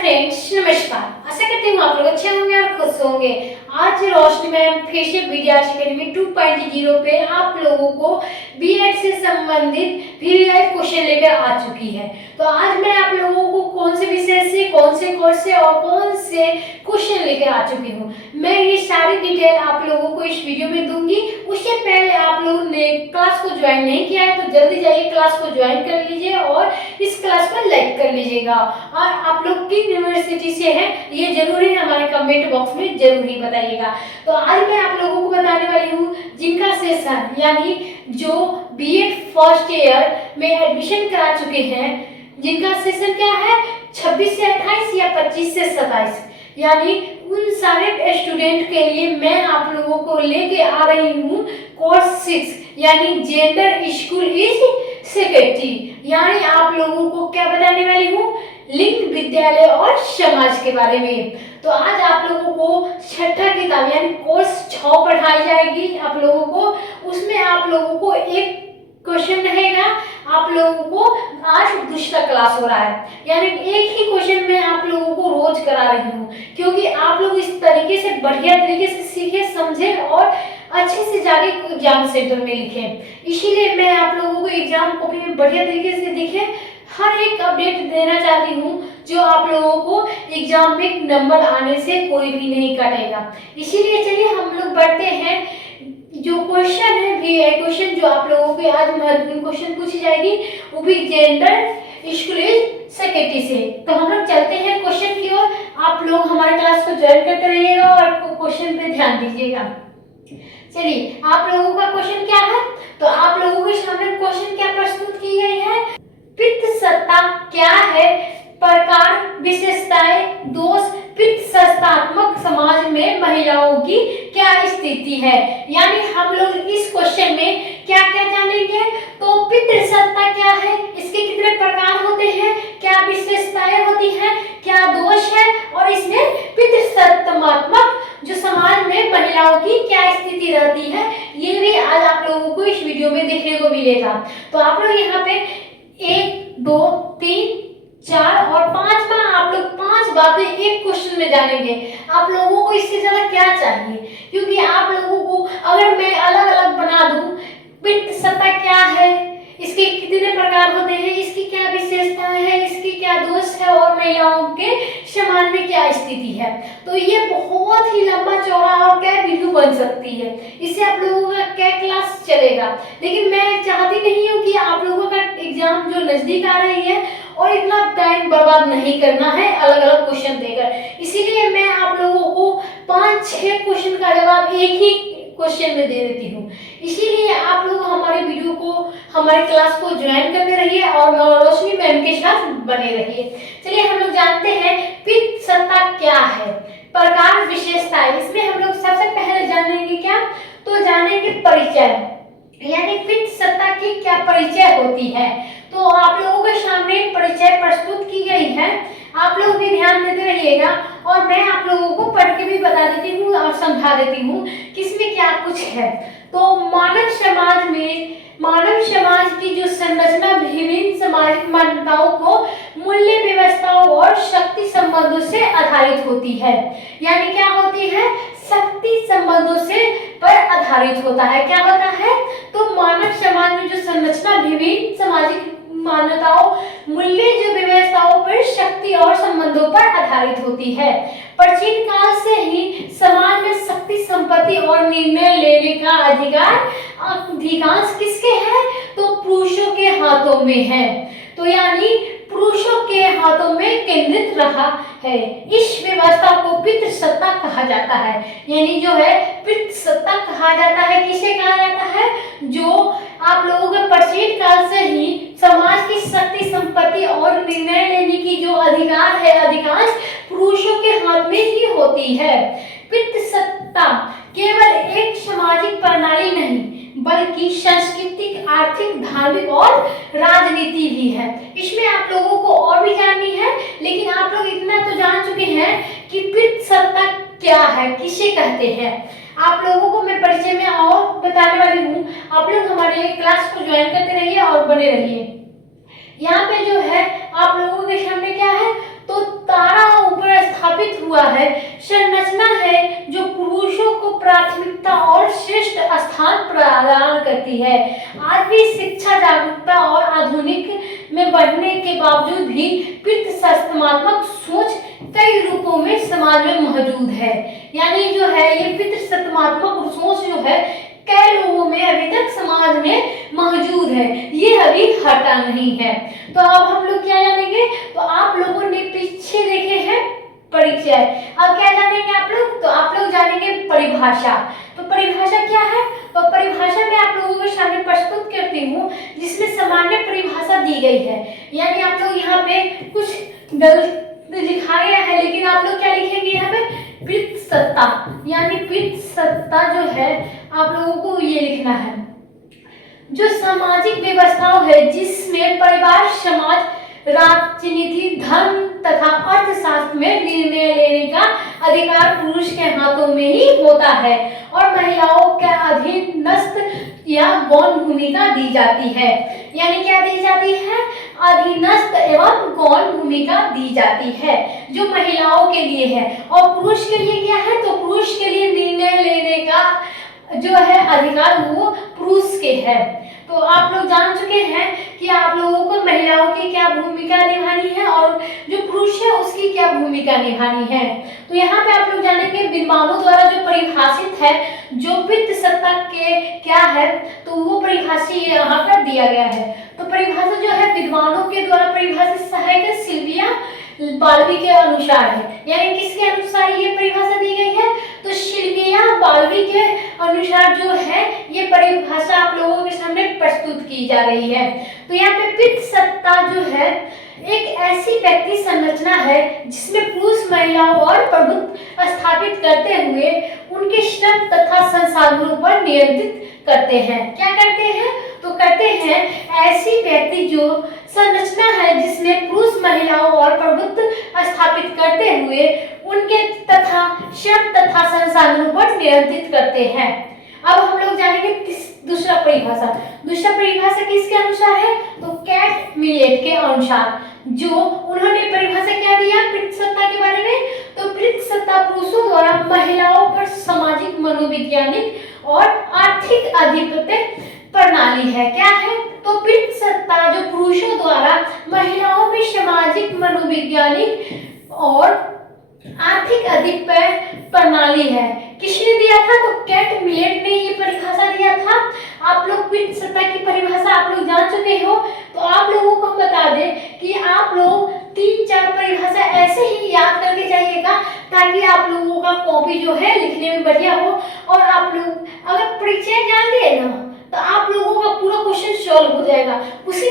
Friends, नमस्कार। आशा करती हूँ आप लोग अच्छे होंगे और खुश होंगे। आज रोशनी मैम फिर से विद्यार्थी अकेडमी 2.0 पे आप लोगों को बीएड से संबंधित वीवीआई क्वेश्चन लेकर आ चुकी है। तो आज मैं आप लोगों को कौन से विषय से, कौन से कोर्स से और कौन से क्वेश्चन लेकर आ चुकी हूँ, मैं ये सारी डिटेल आप लोगों को इस वीडियो में दूंगी। उससे पहले आप लोगों ने क्लास को ज्वाइन नहीं किया है तो जल्दी जाइए क्लास को ज्वाइन कर लीजिए और इस क्लास को लाइक कर लीजिएगा। और आप लोग किस यूनिवर्सिटी से हैं ये जरूरी हमारे कमेंट बॉक्स में जरूर ही बताइएगा। तो आज मैं आप लोगों को बताने वाली हूँ जिनका सेशन यानी जो बीएड फर्स्ट ईयर में एडमिशन करा चुके हैं, जिनका सेशन क्या है 26 से 28 या 25 से 27, यानी उन सारे स्टूडेंट के लिए मैं आप लोगों को लेके आ रही हूँ कोर्स 6 यानी जेंडर स्कूल इज सेक्रेटरी। यानी आप लोगों को क्या बताने वाली हूँ, लिंग, विद्यालय और समाज के बारे में। तो आज आप लोगों को छठा किताब यानी कोर्स 6 पढ़ाई जाएगी आप लोगों को। उसमें आप लोगों को एक क्वेश्चन रहेगा। आप लोगों को आज दूसरा क्लास हो रहा है, यानी एक ही क्वेश्चन मैं आप लोगों को रोज करा रही हूँ, क्योंकि आप लोग इस तरीके से बढ़िया तरीके से सीखे, समझे और अच्छे से जाके एग्जाम सेंटर में लिखें। इसीलिए मैं आप लोगों को एग्जाम कॉपी में बढ़िया तरीके से दिखे हर एक अपडेट देना चाहती हूँ, जो आप लोगों को एग्जाम में नंबर आने से कोई भी नहीं काटेगा। इसीलिए चलिए हम लोग बढ़ते हैं। जो क्वेश्चन है वीवीआई क्वेश्चन, जो आप लोगों को आज महत्वपूर्ण क्वेश्चन पूछी जाएगी, वो भी जेंडर स्कूल इज सेक्रेटरी से। तो हम लोग चलते हैं क्वेश्चन की ओर। आप लोग हमारे क्लास को ज्वाइन करते रहिएगा और क्वेश्चन पे ध्यान दीजिएगा। चलिए, आप लोगों का क्वेश्चन क्या है, तो आप लोगों के सामने क्वेश्चन क्या प्रस्तुत की गई है। पितृसत्ता क्या है, प्रकार, विशेषताएं, दोष, पितृसत्तात्मक समाज में महिलाओं की क्या स्थिति है। यानी हम लोग इस क्वेश्चन में क्या क्या जानेंगे, तो पितृसत्ता क्या है, इसके कितने प्रकार होते हैं, क्या विशेषताएं होती हैं, क्या दोष है और इसमें पितृसत्तात्मक जो समाज में महिलाओं की क्या स्थिति रहती है, ये भी आज आप लोगों को इस वीडियो में देखने को मिलेगा। तो आप लोग यहाँ पे 1, 2, 3, 4 और 5 आप लोग 5 बातें एक क्वेश्चन में जानेंगे। आप लोगों को इससे ज्यादा क्या चाहिए, क्योंकि आप लोगों को अगर मैं अलग अलग बना दूं, पितृसत्ता क्या है, इसके कितने प्रकार होते हैं, इसकी क्या विशेषता है, इसकी क्या दोष है और महिलाओं के समाज में क्या स्थिति है, तो ये बहुत ही लंबा चौड़ा और क्या वीडियो बन सकती है। इससे आप लोगों का क्या क्लास चलेगा। लेकिन मैं चाहती नहीं हूँ कि आप लोगों का एग्जाम जो नजदीक आ रही है और इतना टाइम बर्बाद नहीं करना है अलग अलग क्वेश्चन देकर। इसीलिए मैं आप लोगों को 5-6 क्वेश्चन का जवाब एक ही क्वेश्चन में दे देती हूँ। इसीलिए आप लोग हमारे वीडियो को, हमारे क्लास को ज्वाइन करते रहिए और रोशनी मैम के साथ बने रहिए। चलिए हम लोग जानते हैं पितृसत्ता क्या है, प्रकार, विशेषताएं। इसमें हम लोग सबसे पहले जानेंगे क्या, तो जानेंगे परिचय, यानी पितृसत्ता की क्या परिचय होती है। तो आप लोगों के सामने परिचय प्रस्तुत की गई है, आप लोग भी ध्यान देते रहिएगा और मैं आप लोगों को पढ़ के भी बता देती हूँ और समझा देती हूँ कि इसमें क्या कुछ है। तो मानव समाज की जो संरचना विभिन्न सामाजिक मान्यताओं को, मूल्य व्यवस्थाओं और शक्ति संबंधों से आधारित होती है। यानी क्या होती है, शक्ति संबंधों से पर आधारित होता है। क्या होता है, तो मानव समाज में जो संरचना विभिन्न सामाजिक मान्यताओं, मूल्य जो व्यवस्थाओं पर, शक्ति और संबंधों पर आधारित होती है। प्राचीन काल से ही समाज में शक्ति, संपत्ति और निर्णय लेने का अधिकांश किसके है, तो पुरुषों के हाथों में है। तो यानी पुरुषों के हाथों में केंद्रित रहा है। इस व्यवस्था को पितृसत्ता कहा जाता है। यानी जो है पितृसत्ता कहा जाता है, किसे कहा जाता है, जो आप लोगों के प्राचीन काल से ही समाज की शक्ति, संपत्ति और निर्णय लेने की जो अधिकार है, अधिकांश पुरुषों के हाथ में ही होती है। पितृसत्ता केवल एक सामाजिक प्रणाली नहीं बल्कि सांस्कृतिक, आर्थिक, धार्मिक और राजनीति भी है। इसमें आप लोगों को और भी जाननी है, लेकिन आप लोग इतना तो जान चुके हैं कि पितृसत्ता क्या है, किसे कहते हैं। आप लोगों को मैं परिचय में और बताने वाली हूँ। आप लोग हमारे क्लास को ज्वाइन करते रहिए और बने रहिए। यहाँ पे जो है आप लोगों के सामने क्या है, तो तारा हुआ है, संरचना है जो पुरुषों को प्राथमिकता और श्रेष्ठ स्थान प्रदान करती है। आज भी शिक्षा, जागरूकता और आधुनिक में बढ़ने के बावजूद भी पितृसत्तात्मक सोच कई रूपों में समाज में मौजूद है। यानी जो है ये पितृसत्तात्मक सोच जो है कई लोगों में अभी तक समाज में मौजूद है, ये अभी हटा नहीं है। तो अब हम लोग क्या जानेंगे, तो आप लोगों ने पीछे देखे हैं परिचय, अब क्या जानेंगे आप लोग, तो आप लोग जानेंगे परिभाषा। तो परिभाषा क्या है, तो परिभाषा मैं आप लोगों के सामने प्रस्तुत करती हूँ, जिसमें सामान्य परिभाषा दी गई है। यानी आप लोग यहाँ पे कुछ गलत लिखा गया है, लेकिन आप लोग क्या लिखेंगे यहाँ पे, पितृसत्ता, यानी पितृसत्ता जो है आप लोगों को ये लिखना है, जो सामाजिक व्यवस्थाओं है जिसमें परिवार, समाज, राजनीति, धर्म तथा अर्थशास्त्र में निर्णय लेने का अधिकार पुरुष के हाथों में ही होता है और महिलाओं के अधीनस्थ या गौण भूमिका दी जाती है। यानी क्या दी जाती है, अधीनस्थ एवं गौण भूमिका दी जाती है, जो महिलाओं के लिए है। और पुरुष के लिए क्या है, तो पुरुष के लिए निर्णय लेने का जो है अधिकार वो पुरुष के है। तो आप लोग जान चुके हैं कि आप लोगों को महिलाओं की क्या भूमिका निभानी है और जो पुरुष है उसकी क्या भूमिका निभानी है। तो यहाँ पे आप लोग जानेंगे विद्वानों द्वारा जो परिभाषित है, जो पितृसत्ता के क्या है, तो वो परिभाषा यहाँ पर दिया गया है। तो परिभाषा जो है विद्वानों के द्वारा परिभाषित सहायक सिल्विया बाल्बी के अनुसार है। यानी किसके अनुसार ये परिभाषा दी गई है, तो सिल्विया बाल्बी के अनुसार जो है ये परिभाषा आप लोगों के सामने प्रस्तुत की जा रही है। तो यहाँ पे पितृसत्ता जो है एक ऐसी व्यक्ति संरचना है जिसमें पुरुष महिलाओं और प्रभुत्व स्थापित करते हुए उनके श्रम तथा संसाधनों पर नियंत्रित करते हैं। क्या करते हैं, तो करते हैं ऐसी व्यक्ति जो संरचना है जिसमें पुरुष महिलाओं और प्रभुत्व स्थापित करते हुए उनके तथा श्रम तथा संसाधनों पर नियंत्रित करते हैं। अब हम लोग जानेंगे दूसरा परिभाषा। दूसरा परिभाषा किसके अनुसार है, तो कैट मिलेट के अनुसार, जो उन्होंने परिभाषा क्या दिया पितृसत्ता के बारे में, तो पितृसत्ता पुरुषों द्वारा महिलाओं पर सामाजिक, मनोवैज्ञानिक और आर्थिक आधिपत्य प्रणाली है। क्या है, तो पितृसत्ता जो पुरुषों द्वारा महिलाओं में सामाजिक, मनोवैज्ञानिक और आर्थिक आधिपत्य प्रणाली है। किसने दिया था, तो कैट मिलेट ने ये परिभाषा दिया था। आप लोग पितृसत्ता की परिभाषा आप लोग जान चुके हो, तो आप लोगों को हम बता दें कि आप लोग 3-4 परिभाषा ऐसे ही याद करके जाइएगा ताकि आप लोगों का कॉपी जो है लिखने में बढ़िया हो। और आप लोग अगर परिचय जान लिए ना, तो आप लोगों का पूरा क्वेश्चन सॉल्व हो जाएगा। उसी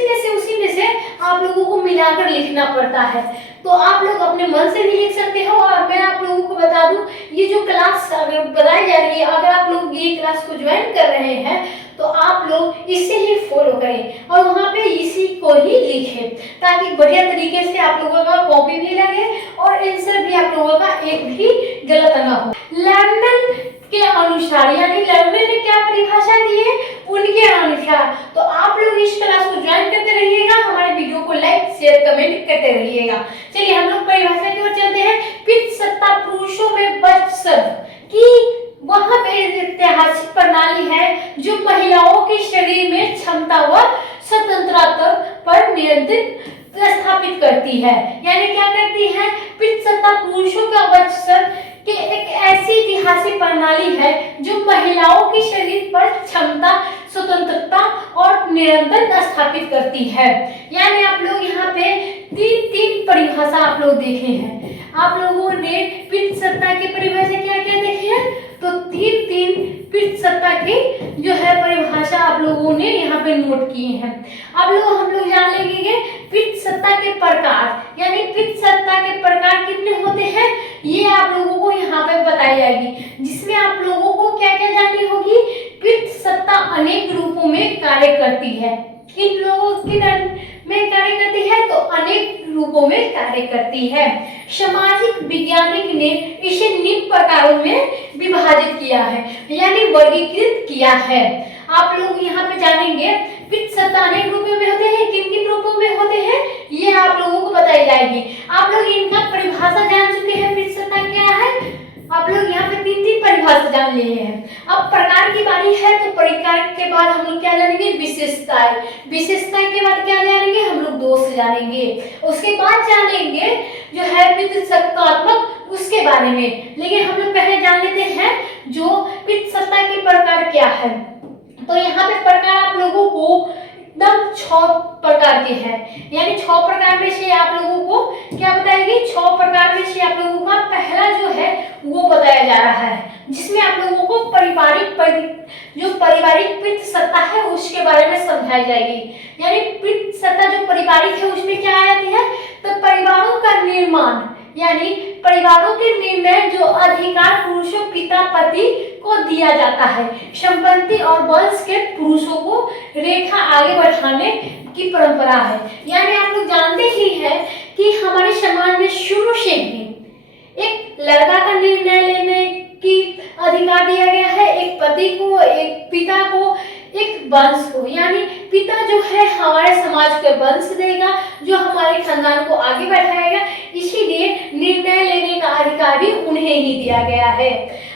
में से आप लोगों को मिलाकर लिखना पड़ता है। तो आप लोग अपने मन से भी लिख सकते हो। और मैं आप लोगों को बता दूं, ये जो क्लास अगर बताई जा रही है, अगर आप लोग ये क्लास को ज्वाइन कर रहे हैं तो आप लोग इसे ही फॉलो करें और वहाँ पे इसी को ही लिखें, ताकि बढ़िया तरीके से आप लोगों का कॉपी भी लगे और आंसर भी आप लोगों का एक भी गलत ना हो। लर्नर के अनुसार, यानी लर्नर ने क्या परिभाषा दी है उनके अनुसार। तो आप लोग इस क्लास को ज्वाइन करते रहिएगा, हमारे वीडियो को लाइक, शेयर, कमेंट करते रहिएगा। चलिए हम लोग परिभाषा की ओर चलते हैं। पितृसत्ता पुरुषों में बचत की वह ऐतिहासिक प्रणाली है जो महिलाओं के शरीर में क्षमता व स्वतंत्रता पर नियंत्रित स्थापित करती है। यानी क्या करती है, पितृसत्ता पुरुषों का बचत कि एक ऐसी ऐतिहासिक प्रणाली है जो महिलाओं के शरीर पर क्षमता, स्वतंत्रता और नियंत्रण स्थापित करती है। यानी आप लोग यहाँ पे 3 परिभाषा आप लोग देखे हैं। आप लोगों ने पितृसत्ता की परिभाषा क्या क्या देखी है, तो 3 पितृसत्ता की जो है परिभाषा आप लोगों ने यहाँ पे नोट किए हैं। अब हम लोग जान लेंगे पितृसत्ता के प्रकार, यानी पितृसत्ता के प्रकार कितने होते हैं ये आप लोगों को यहाँ पे बताई जाएगी, जिसमें आप लोगों को क्या क्या जाननी होगी। पितृसत्ता अनेक रूपों में कार्य करती है। किन लोगों की में कार्य करती है, तो अनेक रूपों में कार्य करती है। सामाजिक वैज्ञानिक ने इसे निम्न प्रकारों में विभाजित किया है, यानी वर्गीकृत किया है। आप लोग यहाँ पे जानेंगे पितृसत्ता अनेक रूपों में होते हैं, किन किन रूपों में होते हैं ये आप लोगों को बताई जाएगी। आप लोग इनका परिभाषा जान चुके हैं पितृसत्ता के, जान लिए हैं। अब प्रकार की बारी है, तो प्रकार के बाद हम लोग क्या जानेंगे, विशेषताएं। विशेषताएं के बाद क्या जानेंगे, हम लोग दोष जानेंगे। उसके बाद जानेंगे जो है पितृसत्तात्मक, उसके बारे में। लेकिन हम लोग पहले जान लेते हैं जो पितृसत्ता के प्रकार क्या है। तो यहाँ पे प्रकार आप लोगों को एकदम 6 प्रकार के हैं, यानी 6 प्रकार में से आप लोगों को क्या बताएगी, 6 प्रकार में से आप लोगों का पहला जो है वो बताया जा रहा है, जिसमें आप लोगों को जो पारिवारिक पितृसत्ता है उसके बारे में समझाई जाएगी। यानी पितृसत्ता जो पारिवारिक है उसमें क्या आती है, तो परिवारों का निर्माण, यानी परिवारों के निर्णय जो अधिकार पुरुषों पिता पति को दिया जाता है, संपत्ति और वंश के पुरुषों को रेखा आगे बढ़ाने की परंपरा है। यानी आप लोग जानते ही हैं कि हमारे समाज में शुरू से ही एक लड़का का निर्णय लेने की अधिकार दिया गया है, एक पति को, एक पिता को, एक वंश को। यानी पिता जो है हमारे समाज के वंश देगा, जो हमारे खानदान को आगे बढ़ाएगा, इसीलिए निर्णय लेने का अधिकार भी उन्हें ही दिया गया है।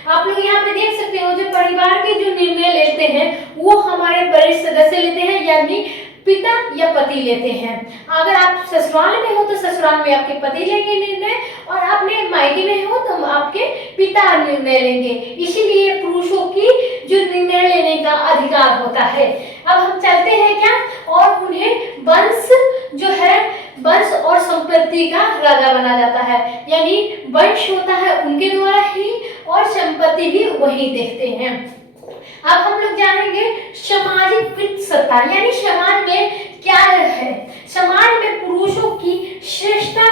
आप लोग यहाँ पे देख सकते हो जो परिवार के जो निर्णय लेते हैं वो हमारे बड़े सदस्य लेते हैं, यानी पिता या पति लेते हैं। अगर आप ससुराल में हो तो ससुराल में आपके पति लेंगे निर्णय, और अपने मायके में हो तो आपके पिता निर्णय लेंगे। इसीलिए पुरुषों की जो निर्णय लेने का अधिकार होता है। अब हम चलते हैं क्या, और उन्हें वंश जो है, वंश और संपत्ति का राजा बना जाता है, यानी वंश होता है उनके द्वारा ही और संपत्ति भी वही देखते हैं। अब हम लोग जानेंगे सामाजिक पितृसत्ता, यानी समाज में क्या है। समाज में पुरुषों की श्रेष्ठता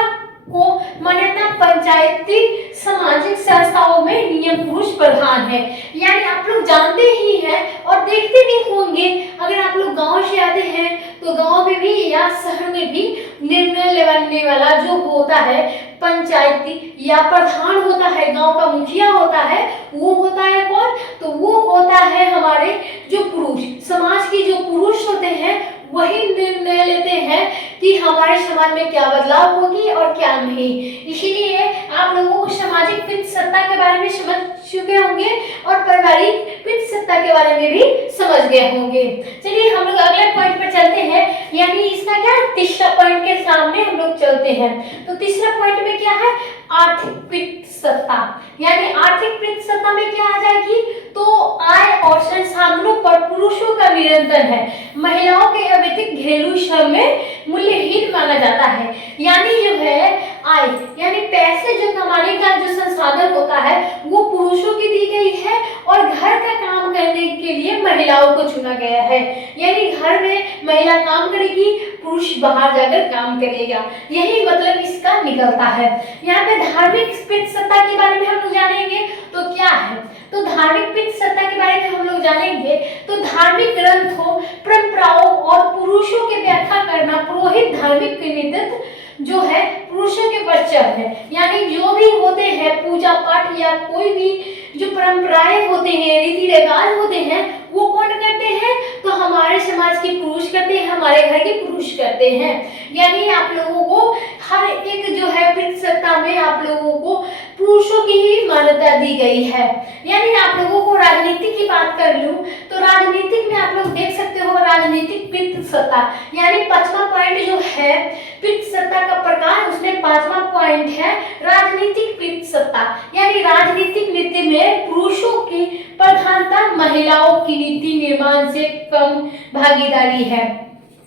को मान्यता पंचायती सामाजिक संस्थाओं में नियम पुरुष प्रधान है। यानी आप लोग जानते ही हैं और देखते भी होंगे, अगर आप लोग गांव से आते हैं तो गांव में भी या शहर में भी निर्णय लेने वाला जो होता है पंचायती या प्रधान होता है, गांव का मुखिया होता है, वो होता है कौन, तो वो होता है हमारे जो पुरुष, समाज के जो पुरुष होते हैं वही निर्णय लेते हैं कि हमारे समाज में क्या बदलाव होगी और क्या नहीं। इसीलिए आप लोगों को सामाजिक पितृसत्ता के बारे में समझ चुके होंगे और पारिवारिक पितृसत्ता के बारे में भी समझ गए होंगे। चलिए हम लोग अगले पॉइंट पर चलते हैं, यानी इसका क्या, तीसरा पॉइंट के सामने हम लोग चलते हैं। तो तीसरा पॉइंट में क्या है, आर्थिक पितृसत्ता। यानी आर्थिक पितृसत्ता में क्या आ जाएगी, तो आय और संसाधनों पर पुरुषों का नियंत्रण है, महिलाओं के अवैधिक घरेलू श्रम में मूल्यहीन माना जाता है। यानी जो है आय, यानी पैसे जो कमाने का जो संसाधन होता है वो पुरुषों की दी गई है और घर का काम करने के लिए महिलाओं को चुना गया है। यानी घर में महिला काम करेगी, पुरुष बाहर जाकर काम करेगा, यही मतलब इसका निकलता है। यहाँ पे धार्मिक पितृसत्ता के बारे में हम लोग जानेंगे तो क्या है, तो धार्मिक पितृसत्ता के बारे में हम लोग जानेंगे तो धार्मिक ग्रंथों, परंपराओं और पुरुषों की व्याख्या करना पुरोहित धार्मिक नेतृत्व जो है पुरुषों के बच्चर है। यानी जो भी होते हैं पूजा पाठ या कोई भी जो परंपराएं होते हैं, रीति रिवाज होते हैं, वो कौन करते हैं, तो हमारे समाज के पुरुष करते हैं, हमारे घर के पुरुष करते हैं। यानी आप लोगों को हर एक जो है पितृसत्ता में आप लोगों को पुरुषों की ही मान्यता दी गई है। यानी आप लोगों को राजनीति की बात कर लूं तो राजनीतिक में आप लोग देख सकते हो राजनीतिक पितृसत्ता, यानी 5वां पॉइंट जो है पितृसत्ता का प्रकार, उसमें 5वां पॉइंट है राजनीतिक पितृसत्ता। यानी राजनीतिक नीति में पुरुषों की प्रधानता, महिलाओं की नीति निर्माण से कम भागीदारी है।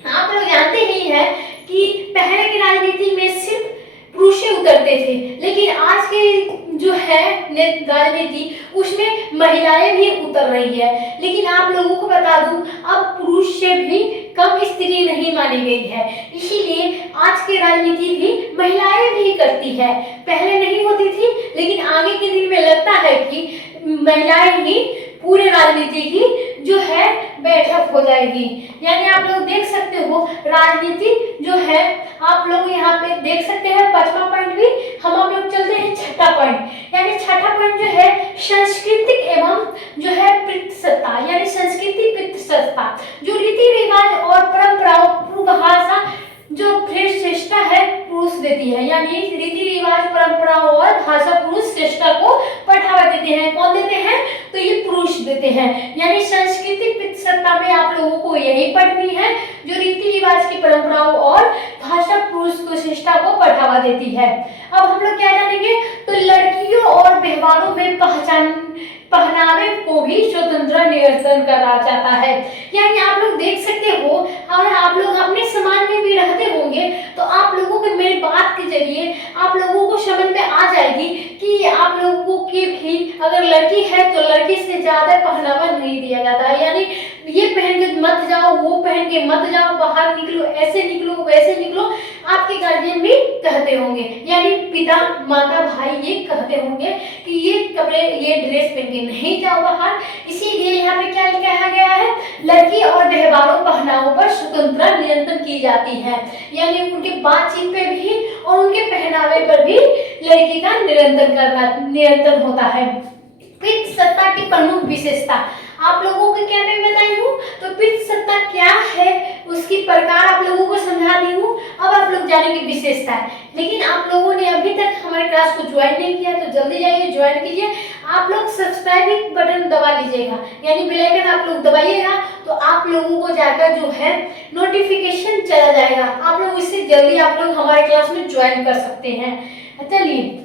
आप लोग जानते ही हैं कि पहले की राजनीति में सिर्फ पुरुष उतरते थे, लेकिन आज की जो है राजनीति उसमें महिलाएं भी उतर रही है। लेकिन आप लोगों को बता दूं अब पुरुष से भी कम स्त्री नहीं मानी गई है, इसीलिए आज की राजनीति भी महिलाएं भी करती है। पहले नहीं होती थी, लेकिन आगे के दिन में लगता है कि महिलाएं ही पूरे राजनीति की जो है बैठक हो जाएगी। यानी आप लोग देख सकते हो राजनीति जो है, आप लोग यहाँ पे देख सकते हैं 5वां पॉइंट भी। हम आप लोग चलते हैं 6ठा पॉइंट, यानी 6ठा पॉइंट जो है सांस्कृतिक एवं जो है पितृसत्ता, यानी संस्कृति पितृसत्ता, जो रीति रिवाज और परंपराओं भाषा जो श्रेष्ठता है पुरुष देती है। यानी रीति रिवाज, परंपराओं और भाषा पुरुष श्रेष्ठता को बढ़ावा देते हैं। कौन देते हैं, तो ये पुरुष देते हैं। यानी सांस्कृतिक पितृसत्ता में आप लोगों को यही पढ़नी है जो रीति रिवाज की परंपराओं और भाषा पुरुष को श्रेष्ठता को बढ़ावा देती है। अब हम लोग क्या जानेंगे, तो लड़कियों और व्यवहारों में पहनावे को भी स्वतंत्र नियंत्रण करा जाता है। यानी आप लोग देख सकते हो, और आप लोग अपने समाज में भी रहते होंगे तो आप लोगों को मेरी बात के जरिए आप लोगों को समझ में आ जाएगी कि आप लोगों की भी अगर लड़की है तो लड़की से ज्यादा पहनावा नहीं दिया जाता है। यानी ये पहन के मत जाओ, वो पहन के मत जाओ, बाहर निकलो, ऐसे निकलो, वैसे निकलो, आपके गार्जियन भी कहते होंगे, यानी पिता माता भाई ये कहते होंगे कि ये कपड़े ये ड्रेस पहन के नहीं जाओ बाहर। इसीलिए यहाँ पे क्या कहा गया है, लड़की और व्यवहारों पहनावों पर स्वतंत्रता नियंत्रण की जाती है। यानी उनके बातचीत पे भी और उनके पहनावे पर भी लड़की का नियंत्रण होता है। पितृसत्ता की प्रमुख विशेषता आप लोगों को क्या मैं बताई हूँ, तो पितृसत्ता क्या है उसकी प्रकार आप लोगों को समझा दी हूँ। अब आप लोग जानेंगे विशेषता है। लेकिन आप लोगों ने अभी तक हमारे क्लास को ज्वाइन नहीं किया तो जल्दी जाइए ज्वाइन कीजिए। आप लोग सब्सक्राइब बटन दबा लीजिएगा, यानी बेल आइकन आप लोग दबाइएगा तो आप लोगों को जाकर जो है नोटिफिकेशन चला जाएगा। आप लोग इससे जल्दी आप लोग हमारे क्लास में ज्वाइन कर सकते हैं। चलिए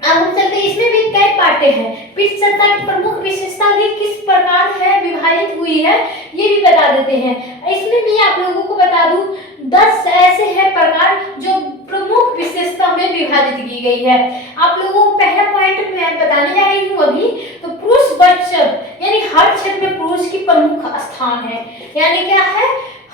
अब हम चलते हैं, इसमें भी कई पार्टें हैं। पितृसत्ता की प्रमुख विशेषता भी किस प्रकार है विभाजित हुई है ये भी बता देते हैं। इसमें भी आप लोगों को बता दूं 10 ऐसे हैं प्रकार जो प्रमुख विशेषता में विभाजित की गई है। आप लोगों को पहला पॉइंट मैं बताने जा रही हूँ अभी, तो पुरुष वर्चस्व, यानी हर क्षेत्र में पुरुष की प्रमुख स्थान है। यानी क्या है,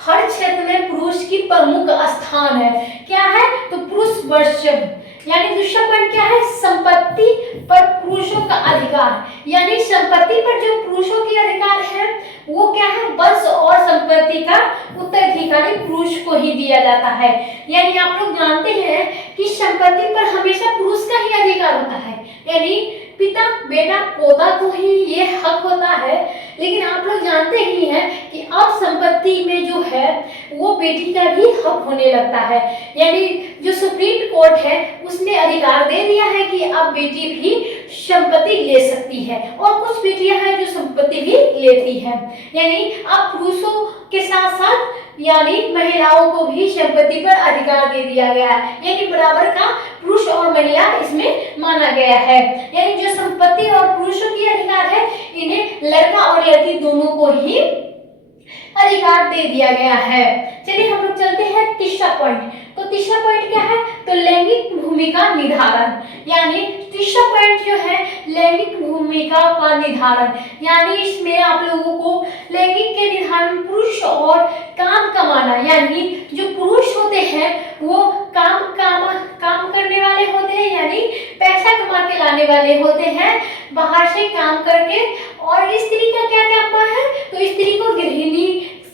हर क्षेत्र में पुरुष की प्रमुख स्थान है। क्या है, तो पुरुष वर्चस्व। यानी दूसरा पॉइंट क्या है, संपत्ति पर पुरुषों का अधिकार। यानी संपत्ति पर जो पुरुषों के अधिकार है वो क्या है, वंश और संपत्ति का उत्तराधिकारी पुरुष को ही दिया जाता है। यानी आप लोग जानते हैं कि संपत्ति पर हमेशा पुरुष का ही अधिकार होता है, यानी पिता बेटा पोता को ही ये हक होता है। लेकिन आप लोग जानते ही हैं कि अब संपत्ति में जो है वो बेटी का भी हक होने लगता है। यानी जो सुप्रीम कोर्ट है उसने अधिकार दे दिया है कि अब बेटी भी संपत्ति ले सकती है, और कुछ बेटियां हैं जो संपत्ति भी लेती हैं। यानी अब पुरुषों के साथ साथ यानी महिलाओं को भी संपत्ति पर अधिकार दे दिया गया है। यानी बराबर का पुरुष और महिला इसमें माना गया है। यानी जो संपत्ति और पुरुषों की अधिकार है इन्हें लड़का और लड़की दोनों को ही अधिकार दे दिया गया है। चलिए हम लोग चलते हैं तीसरा पॉइंट। तो तीसरा पॉइंट क्या है, तो लैंगिक भूमिका निर्धारण। यानी तीसरा पॉइंट जो है लैंगिक भूमिका का निर्धारण। यानी इसमें आप लोगों को लैंगिक के निर्धारण पुरुष और काम कमाना, यानी जो पुरुष होते हैं वो काम करने वाले होते हैं, यानी पैसा कमा के लाने वाले होते हैं बाहर से काम करके, और स्त्री का क्या काम है, तो स्त्री को गृहिणी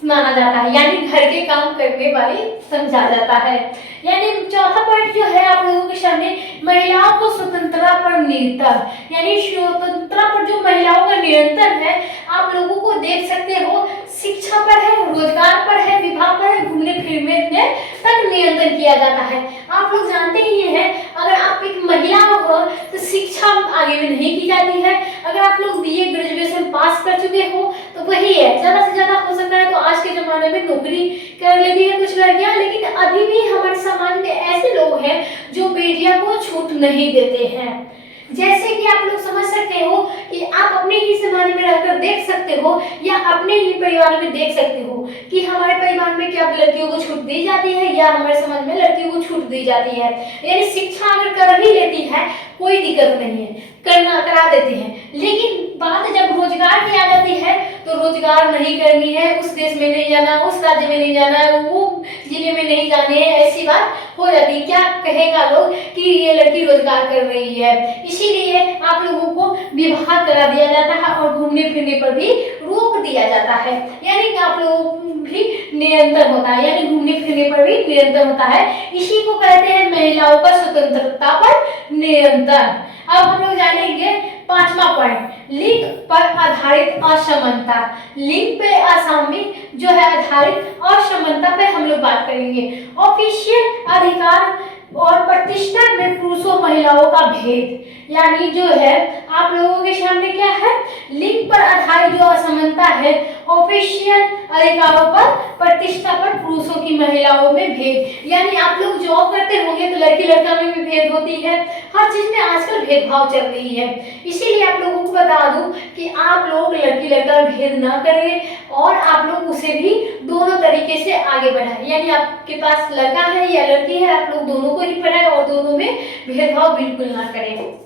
माना जाता है, यानी घर के काम करने वाली समझा जाता है। यानी चौथा पॉइंट जो है आप लोगों के सामने महिलाओं को स्वतंत्रता पर नियंत्रण, यानी स्वतंत्रता पर जो महिलाओं का नियंत्रण है आप लोगों को देख सकते हो, शिक्षा पर है, रोजगार पर है, विवाह पर है, घूमने फिरने में तक नियंत्रण किया जाता है। आप लोग जानते ही हैं अगर आप एक महिला हो तो शिक्षा आगे में नहीं की जाती है। अगर आप लोग बीए ग्रेजुएशन पास कर चुके हो तो वही है, ज्यादा से ज्यादा हो सकता है तो आज के जमाने में नौकरी कर लेती है कुछ लड़कियां। लेकिन अभी भी हमारे समाज में ऐसे लोग हैं जो बेटियों को छूट नहीं देते हैं। जैसे कि आप लोग समझ सकते हो कि आप अपने ही समाज में रहकर देख सकते हो या अपने ही परिवार में देख सकते हो कि हमारे परिवार में क्या लड़कियों को छूट दी जाती है या हमारे समाज में लड़कियों को छूट दी जाती है। यानी शिक्षा अगर कर ही लेती है कोई दिक्कत नहीं है, करा देते हैं। लेकिन बात जब रोजगार की आ जाती है तो रोजगार नहीं करनी है, उस देश में नहीं जाना, उस राज्य में नहीं जाना, वो जिले में नहीं जाने हैं, ऐसी बात हो जाती है। क्या कहेगा लोग कि ये लड़की रोजगार कर रही है। इसीलिए आप लोगों को विवाह करा दिया जाता है और घूमने फिरने पर भी रोक दिया जाता है। यानी कि आप लोगों को भी नियंत्रण होता है, यानी घूमने फिरने पर भी नियंत्रण होता है। इसी को कहते हैं महिलाओं का स्वतंत्रता पर नियंत्रण। अब हम लोग जानेंगे पांचवा पॉइंट, लिंग पर आधारित असमानता। लिंग पे असामिल जो है आधारित असमानता पे हम लोग बात करेंगे। ऑफिशियल अधिकार और प्रतिष्ठा में पुरुषों महिलाओं का भेद, यानी जो है आप लोगों के सामने क्या है, लिंग पर आधारित जो असमानता है, ऑफिशियल अधिकारों पर प्रतिष्ठा पर पुरुषों की महिलाओं में भेद, यानी आप लोग जॉब करते होंगे तो लड़की लड़का में भी भेद होती है, हर चीज में आजकल भेदभाव चल रही है। इसीलिए आप लोगों को बता दूं कि आप लोग लड़की लड़का में भेद ना करें और आप लोग उसे भी दोनों तरीके से आगे बढ़ाएं, यानी आपके पास लड़का है या लड़की है, आप लोग दोनों को ही पढ़ाएं और दोनों में भेदभाव बिल्कुल ना करें।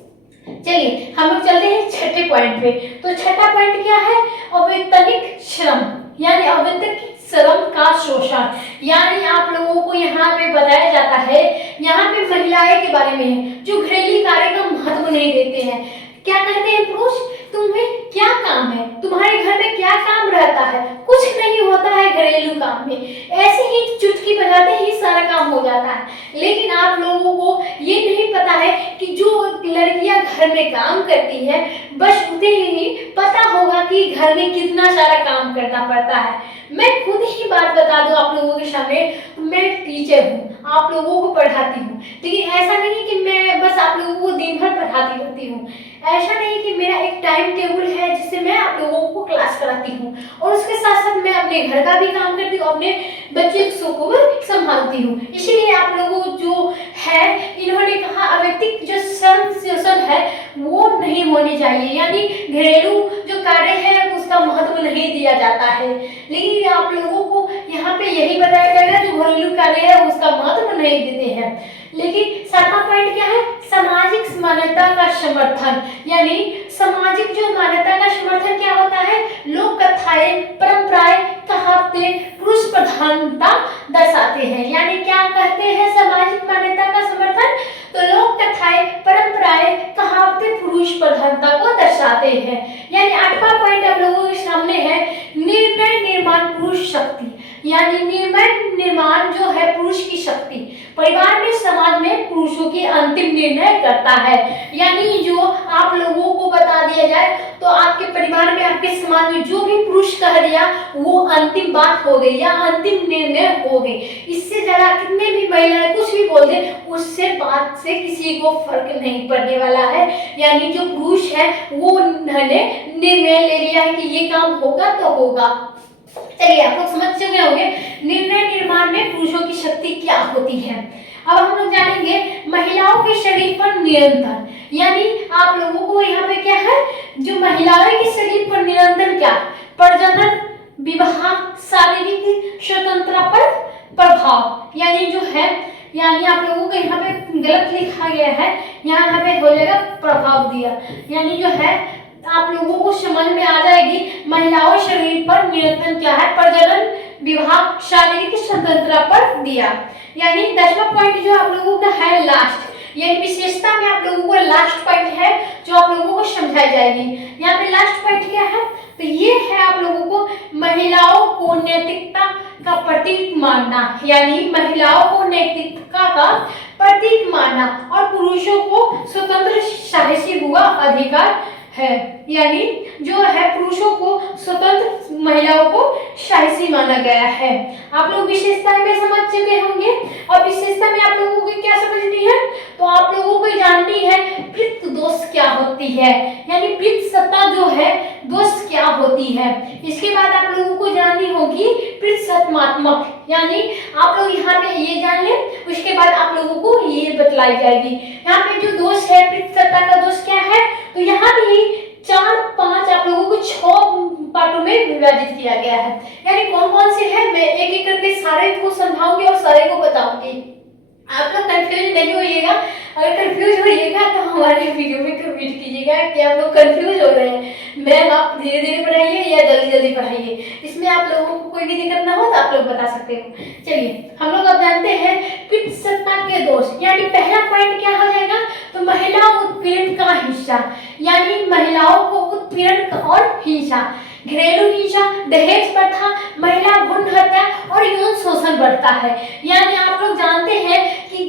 चलिए हम लोग चलते हैं छठे पॉइंट पे। तो छठा पॉइंट क्या है, अवैतनिक श्रम, यानी अवैतनिक श्रम का शोषण, यानी आप लोगों को यहाँ पे बताया जाता है, यहाँ पे महिलाएं के बारे में है जो घरेलू कार्य का महत्व नहीं देते हैं। क्या कहते हैं पुरुष, तुम्हें क्या काम है, तुम्हारे घर में क्या काम रहता है, कुछ नहीं होता है घरेलू काम में, ऐसे ही चुटकी बजाते ही सारा काम हो जाता है। लेकिन आप लोगों को ये नहीं पता है कि जो लड़कियां घर में काम करती है बस उन्हें ही पता होगा कि घर में कितना सारा काम करना पड़ता है। मैं खुद ही बात बता दूं आप लोगों के सामने, मैं टीचर हूँ, आप लोगों को पढ़ाती हूँ, लेकिन ऐसा नहीं कि मैं बस आप लोगों को दिन भर पढ़ाती रहती हूँ, ऐसा नहीं कि मेरा एक टाइम टेबल है जिससे मैं आप लोगों को क्लास कराती हूँ और उसके साथ साथ मैं अपने घर का भी काम करती हूँ, अपने बच्चे को भी संभालती हूँ। इसीलिए आप लोगों जो है इन्होंने कहा अवैतनिक जो श्रम शोषण है वो नहीं होनी चाहिए, यानी घरेलू जो कार्य है उसका महत्व नहीं दिया जाता है। लेकिन आप लोगों को यहाँ पे यही बताया जाएगा जो घरेलू कार्य है उसका महत्व नहीं देते हैं। लेकिन सातवां पॉइंट क्या है, सामाजिक मान्यता का समर्थन, यानी सामाजिक जो मान्यता का समर्थन क्या होता है, लोक कथाएं परंपराएं कहावतें पुरुष प्रधानता दर्शाते हैं, यानी क्या कहते हैं सामाजिक मान्यता का समर्थन, तो लोक कथाएं परंपराएं कहावतें पुरुष प्रधानता को दर्शाते हैं। यानी आठवां पॉइंट आप लोगों के सामने है, निर्णय निर्माण पुरुष शक्ति, यानी निर्णय निर्माण जो है पुरुष की शक्ति, परिवार में समाज में पुरुषों की अंतिम निर्णय करता है। यानी जो आप लोगों को बता दिया जाए तो आपके परिवार में आपके समाज में जो भी पुरुष कह दिया वो अंतिम बात हो गई या अंतिम निर्णय हो गई। इससे ज्यादा कितने भी महिलाएं कुछ भी बोल दे उससे बात से किसी को फर्क नहीं पड़ने वाला है। यानी जो पुरुष है वो उन्होंने निर्णय ले लिया है कि ये काम होगा तो होगा। चलिए आप लोग समझ चुके होंगे निर्णय निर्माण में पुरुषों की शक्ति क्या होती है। अब हम लोग जानेंगे महिलाओं के शरीर पर नियंत्रण, यानी आप लोगों को यहाँ पे क्या है, जो महिलाओं के शरीर पर नियंत्रण क्या, प्रजनन विवाह शारीरिक स्वतंत्रता पर प्रभाव, यानी जो है, यानी आप लोगों को यहाँ पे गलत लिखा गया है, यहाँ पे हो जाएगा प्रभाव दिया, यानी जो है आप लोगों को समझ में आ जाएगी महिलाओं शरीर पर नियंत्रण क्या है, प्रजनन विवाह शारीरिक स्वतंत्रता पर दिया। यानी 10वां पॉइंट जो आप लोगों का है लास्ट, यानी विशेषता में आप लोगों को लास्ट पॉइंट है जो आप लोगों को समझाई जाएगी। यहाँ पे लास्ट पॉइंट क्या है, तो ये है आप लोगों को महिलाओं को नैतिकता का प्रतीक मानना, यानी महिलाओं को नैतिकता का प्रतीक मानना और पुरुषों को स्वतंत्र साहसी हुआ अधिकार है, यानी जो है पुरुषों को स्वतंत्र महिलाओं को साहसी माना गया है। आप लोग विशेषता में समझ चुके होंगे और विशेषता में आप लोगों को क्या समझनी है, तो आप लोगों को जाननी है पितृ दोष क्या होती है, यानी पितृ सत्ता जो है दोष क्या होती है। इसके बाद आप लोगों को जाननी होगी पितृसत्तात्मक, यानी आप लोग यहाँ पे ये जान लें, उसके बाद आप लोगों को ये बतलाई जाएगी। यहाँ पे जो दोष है पितृसत्ता का दोष क्या है, तो यहाँ भी 4-5 आप लोगों को 6 पार्टों में विभाजित किया गया है। यानी कौन कौन से हैं मैं एक एक करके सारे को समझाऊंगी और सारे को बताऊंगी। आप लोग कंफ्यूज नहीं होइएगा, अगर कंफ्यूज होइएगा तो हमारे वीडियो में कमेंट कीजिएगा कि आप लोग कंफ्यूज हो रहे हैं। मैम आप धीरे धीरे पढ़ाइए या जल्दी जल्दी पढ़ाइए, इसमें आप लोगों को कोई भी दिक्कत ना हो तो आप लोग बता सकते हो। चलिए हम लोग अब जानते हैं पितृसत्ता के दोष, यानी पहला पॉइंट क्या हो जाएगा, तो महिला उत्पीड़न का हिस्सा, यानी महिलाओं को उत्पीड़न और हिंसा, घरेलू हिंसा, दहेज प्रथा, महिला भ्रूण हत्या और यौन शोषण बढ़ता है। यानी आप लोग जानते हैं कि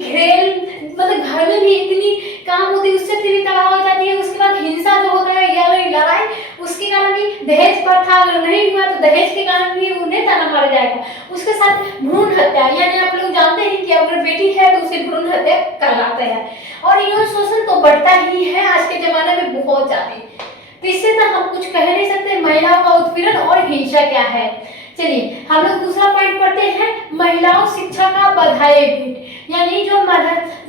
मतलब घर में भी इतनी काम होती है उससे भी तबाह हो जाती है, उसके बाद हिंसा जो होता है या लड़ाई उसके कारण भी दहेज प्रथा अगर नहीं हुआ तो दहेज के कारण भी उन्हें ताना मारा जाएगा। उसके साथ भ्रूण हत्या, यानी आप लोग जानते हैं कि अगर बेटी है तो उसे भ्रूण हत्या कहलाता है। और यौन शोषण तो बढ़ता ही है आज के जमाने में बहुत ज्यादा, तो इससे तो हम कुछ कह नहीं सकते। महिलाओं का उत्पीड़न और हिंसा क्या है, चलिए हम लोग दूसरा पॉइंट पढ़ते हैं, महिलाओं शिक्षा का बधाई भेंट, यानी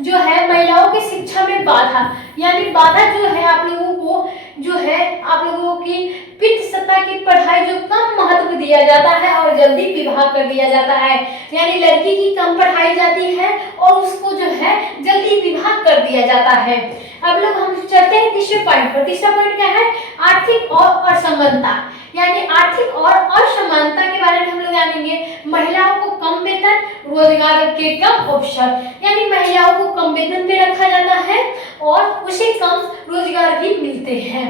जो है महिलाओं की शिक्षा में बाधा, यानी बाधा जो है आप लोगों को जो है आप लोगों की पितृसत्ता की पढ़ाई जो कम महत्व दिया जाता है और जल्दी विवाह कर दिया जाता है, यानी लड़की की कम पढ़ाई जाती है और उसको जो है जल्दी विवाह कर दिया जाता है। अब लोग हम चलते हैं तीसरे पॉइंट पर। तीसरा पॉइंट क्या है, आर्थिक और असमानता, यानी आर्थिक और असमानता के बारे में हम लोग जानेंगे। महिलाओं को कम वेतन, रोजगार के कम अवसर, यानी महिलाओं को कम वेतन पे रखा जाता है और उसे कम रोजगार भी मिलते हैं।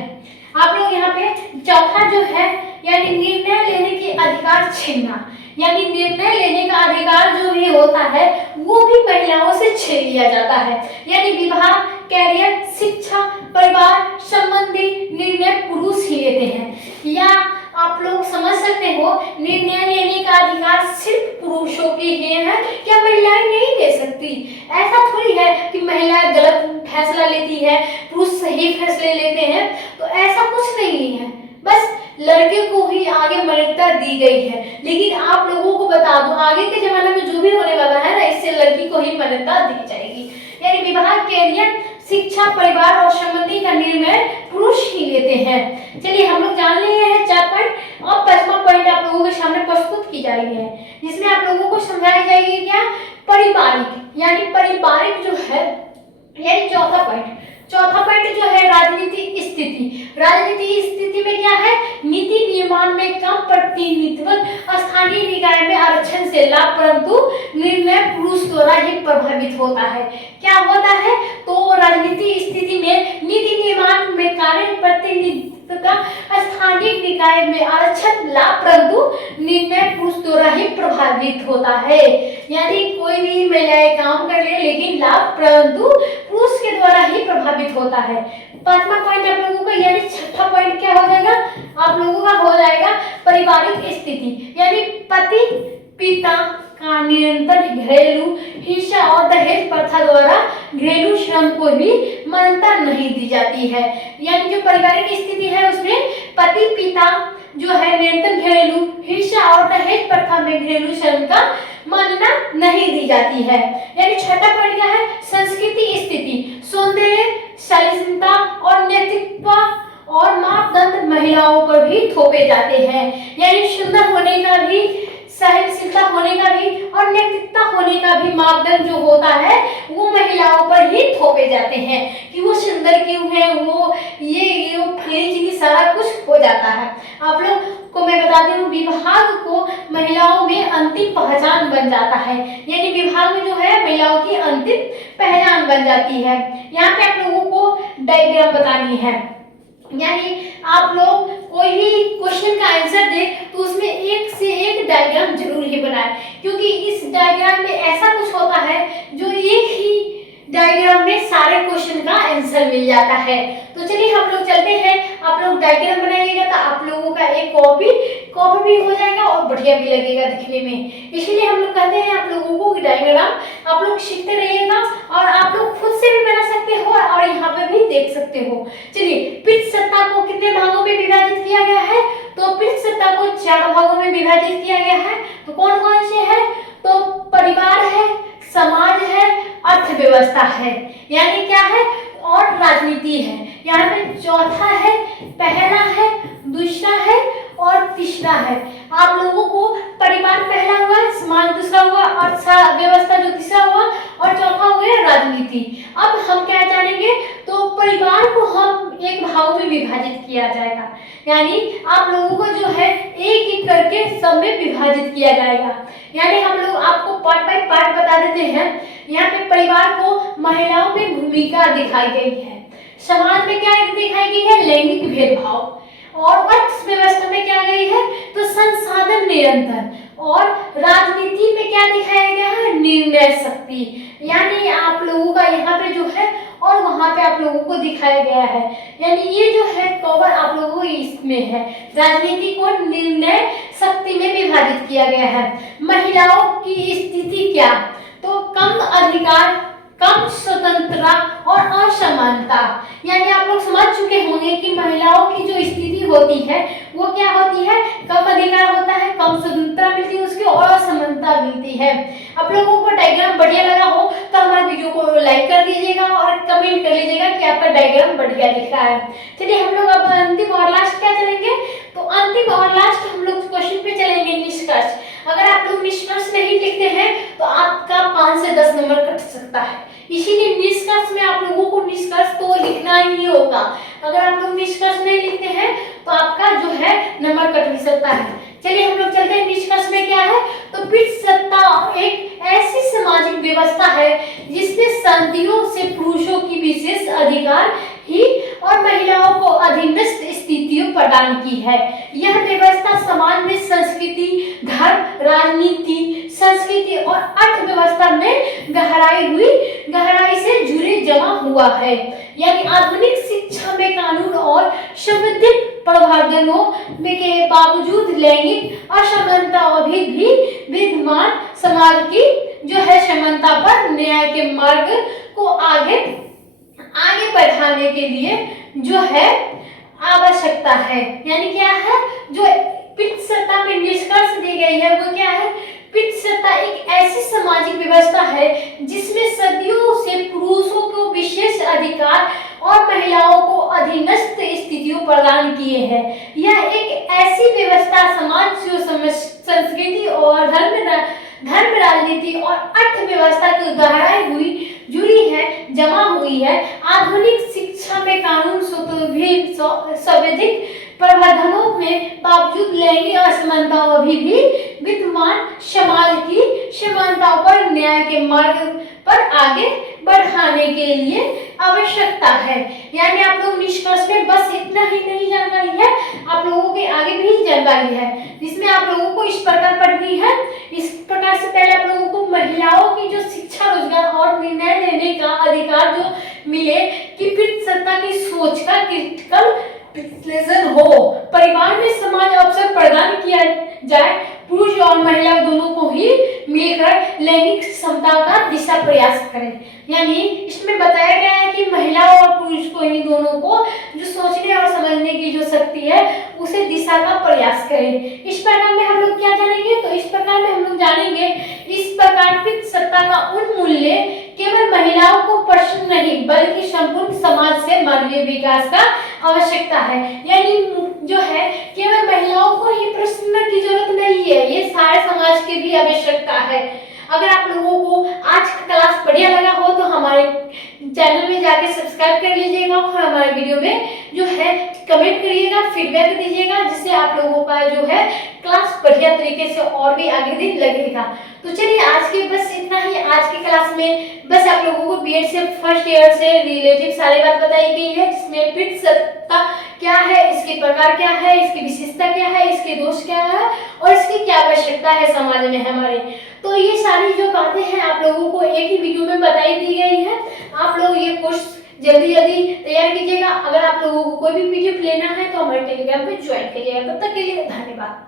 आप लोग यहाँ पे चौथा जो है, यानी निर्णय लेने के अधिकार छीनना, यानी निर्णय लेने का अधिकार जो भी होता है वो भी महिलाओं से छीन लिया जाता है, यानी विवाह, कैरियर, शिक्षा, परिवार संबंधी निर्णय पुरुष ही लेते हैं। या आप लोग समझ सकते हो, निर्णय लेने का अधिकार सिर्फ पुरुषों के लिए है, क्या महिलाएं नहीं ले सकती? ऐसा थोड़ी है कि महिलाएं गलत फैसला लेती है, पुरुष सही फैसले लेते हैं, तो ऐसा कुछ नहीं है, बस लड़के को ही आगे मान्यता दी गई है। लेकिन आप लोगों को बता दूं, आगे के जमाने में जो भी होने वाला है ना, इससे लड़की को ही मान्यता दी जाएगी। यानी विवाह, कैरियर, शिक्षा, परिवार और संबंधी का निर्णय पुरुष ही लेते हैं। चलिए हम लोग जान लिए हैं 4 पॉइंट, और 5वां पॉइंट आप लोगों के सामने प्रस्तुत की जा रही है, जिसमें आप लोगों को समझाई जाएगी क्या, पारिवारिक, यानी पारिवारिक जो है, यानी चौथा पॉइंट जो है राजनीतिक स्थिति। राजनीतिक स्थिति में क्या है, नीति निर्माण में कम प्रतिनिधित्व, स्थानीय निकाय में आरक्षण से लाभ, परंतु निर्णय पुरुष द्वारा ही प्रभावित होता है। क्या होता है, तो राजनीतिक स्थिति में नीति निर्माण में कार्य प्रतिनिधित्व का स्थानीय निकाय में आरक्षण लाभ, परंतु निर्णय पुरुष द्वारा ही प्रभावित होता है। यानी कोई भी महिलाएं काम कर ले लेकिन लाभ परंतु पुरुष के द्वारा ही प्रभावित होता है। 5वां पॉइंट आप लोगों का, यानी 6ठा पॉइंट क्या हो जाएगा, आप लोगों का हो जाएगा पारिवारिक स्थिति, यानी पति पिता का निरंतर घरेलू हिंसा और दहेज प्रथा द्वारा घरेलू श्रम को भी मान्यता नहीं दी जाती है। यानी जो पारिवारिक स्थिति है उसमें पति पिता जो है निरंतर घरेलू हिंसा और दहेज प्रथा में घरेलू श्रम का मान्यता नहीं दी जाती है। यानी 6ठा पॉइंट क्या है, संस्कृति स्थिति, सौंदर्य, शालीनता और नेतृत्व और मापदंड महिलाओं पर भी थोपे जाते हैं। यानी सुंदर होने का भी, सहनशीलता होने का भी और नेतृत्व होने का भी मापदंड जो होता है वो महिलाओं पर ही थोपे जाते हैं कि वो सुंदर क्यों है, वो ये फलीचीनी सारा कुछ हो जाता है। आप लोग को मैं बताती हूँ, विभाग को महिलाओं में अंतिम पहचान बन जाता है, यानी विभाग में जो है महिलाओं की अंतिम पहचान बन जाती है। यहाँ पे आप लोगों को डायग्राम बतानी है, यानी आप लोग कोई भी क्वेश्चन का आंसर दे तो उसमें एक से एक डायग्राम जरूर ही बनाए, क्योंकि इस डायग्राम में ऐसा कुछ होता है जो एक ही डायग्राम में सारे क्वेश्चन का आंसर मिल जाता है। तो चलिए हम लोग चलते हैं, आप लोग डायग्राम बनाइएगा तो आप लोगों का एक कॉपी भी हो जाएगा और बढ़िया भी लगेगा दिखने में। इसलिए हम लोग कहते हैं आप लोगों को डायग्राम आप लोग सीखते रहिएगा और आप लोग खुद से भी बना सकते हो और यहाँ पे भी देख सकते हो। चलिए, पितृसत्ता को कितने भागों में विभाजित किया गया है, तो पितृसत्ता को 4 भागों में विभाजित किया गया है। तो कौन कौन से है, तो परिवार है, समाज है, अर्थव्यवस्था है, यानी क्या है, और राजनीति है। यहाँ पे चौथा है, पहला है, दूसरा है और तीसरा है। आप लोगों को परिवार पहला हुआ, समाज दूसरा हुआ, अर्थव्यवस्था जो तीसरा हुआ और चौथा हुआ राजनीति। अब हम क्या जानेंगे, तो परिवार को हम एक भाग में विभाजित किया जाएगा, यानी आप लोगों को जो है एक एक करके सब में विभाजित किया जाएगा। यानी हम लोग आपको पार्ट बाय पार्ट बता देते हैं। यहाँ पे परिवार को महिलाओं में भूमिका दिखाई गई है, समाज में क्या दिखाई गई है, लैंगिक भेदभाव, और अर्थव्यवस्था में क्या गई है, तो संसाधन नियंत्रण, और राजनीति में क्या दिखाया गया है, निर्णय शक्ति। यानी आप लोगों का यहाँ पे जो है और वहां पे आप लोगों को दिखाया गया है, यानी ये जो है कवर आप लोगों को इसमें है, राजनीति को निर्णय शक्ति में विभाजित किया गया है। महिलाओं की स्थिति क्या, तो कम अधिकार, कम स्वतंत्रता और असमानता। यानी आप लोग समझ चुके होंगे कि महिलाओं की जो स्थिति होती है वो क्या होती है, कम अधिकार होता है, कम स्वतंत्रता मिलती है उसकी, और असमानता मिलती है। आप लोगों को डायग्राम बढ़िया लगा हो तो हमारे वीडियो को लाइक कर दीजिएगा और कमेंट कर लीजिएगा कि आपका डायग्राम बढ़िया दिख रहा है। चलिए हम लोग अब अंतिम और लास्ट क्या चलेंगे, तो अंतिम और लास्ट हम लोग क्वेश्चन पे चलेंगे, निष्कर्ष। अगर आप लोग निष्कर्ष नहीं लिखते हैं तो आपका 5 से 10 नंबर कट सकता है, इसीलिए निष्कर्ष में आप लोगों को निष्कर्ष तो लिखना ही होगा। अगर आप लोग निष्कर्ष नहीं लिखते हैं तो आपका जो है नंबर कट भी सकता है। चलिए हम लोग चलते हैं निष्कर्ष में क्या है, तो पितृसत्ता एक ऐसी सामाजिक व्यवस्था है जिसने सदियों से पुरुषों की विशेष अधिकार ही और महिलाओं को अधीनस्थ स्थितियों प्रदान की है। यह व्यवस्था समाज में संस्कृति, धर्म, राजनीति, संस्कृति और अर्थव्यवस्था में गहराई से जुड़े जमा हुआ है। यानी आधुनिक शिक्षा में कानून और संवैधानिक प्रावधानों के बावजूद लैंगिक असमानता अभी भी विद्यमान समाज की जो है समानता पर न्याय के मार्ग को आगे बढ़ाने के लिए जो है आवश्यकता है। यानी क्या है, जो पितृसत्ता में निष्कर्ष दी गई है वो क्या है, पितृसत्ता एक ऐसी सामाजिक व्यवस्था है जिसमें सदियों से पुरुषों को विशेष अधिकार और महिलाओं को अधीनस्थ स्थितियों प्रदान किए हैं। यह एक ऐसी व्यवस्था समाज जो संस्कृति और धर्म, राजनीति और अर्थव्यवस्था की गहराई जुड़ी है, जमा हुई है। आधुनिक शिक्षा में कानून संवैधानिक प्रावधानों में बावजूद लैंगिक असमानता अभी भी विद्यमान समाज की समानताओं पर न्याय के मार्ग पर आगे बढ़ाने के लिए आवश्यकता है। यानी आप लोग निष्कर्ष में बस इतना ही नहीं जानकारी है, आप लोगों के आगे भी जानकारी है जिसमें आप लोगों को इस प्रकार पढ़नी है। इस प्रकार से पहले आप लोगों को महिलाओं की जो शिक्षा, रोजगार और निर्णय लेने का अधिकार जो मिले, कि पितृसत्ता की सोच का क्रिटिकल विश्लेषण हो, परिवार में समाज अवसर प्रदान किया जाए, पुरुष और महिला दोनों को ही मिलकर लैंगिक समता का दिशा प्रयास करें। यानी इसमें बताया गया है कि महिला और पुरुष को ही दोनों को जो सोचने और समझने की जो शक्ति है उसे दिशा का प्रयास करें। इस प्रकार में हम लोग क्या जानेंगे, तो इस प्रकार में हम लोग जानेंगे इस प्रकार पितृसत्ता का उन्मूल्य केवल महिलाओं को प्रश्न नहीं बल्कि संपूर्ण समाज से मानवीय विकास का आवश्यकता है। यानी जो है केवल महिलाओं को ही प्रश्न की जरूरत नहीं है, ये सारे समाज की भी आवश्यकता है। अगर आप लोगों को आज का क्लास बढ़िया लगा हो तो हमारे चैनल में जाके सब्सक्राइब कर लीजिएगा और हमारे वीडियो में जो है कमेंट करिएगा, फीडबैक दीजिएगा, जिससे आप लोगों का जो है क्लास बढ़िया तरीके से और भी आगे दिन लगेगा। तो चलिए आज के बस इतना ही। आज की क्लास में बस आप लोगों को बीएड से फर्स्ट ईयर से रिलेटिव सारी बात बताई गई है, जिसमें पितृसत्ता क्या है, इसके प्रकार क्या है, इसकी विशेषता क्या है, इसके दोष क्या है और इसकी क्या आवश्यकता है समाज में हमारे। तो ये सारी जो बातें हैं आप लोगों को एक ही वीडियो में बताई दी गई है। आप लोग ये कोर्स जल्दी तैयार कीजिएगा। अगर आप लोगों को कोई भी पीडीएफ लेना है तो हमारे टेलीग्राम पे ज्वाइन करिएगा। तब तक के लिए धन्यवाद।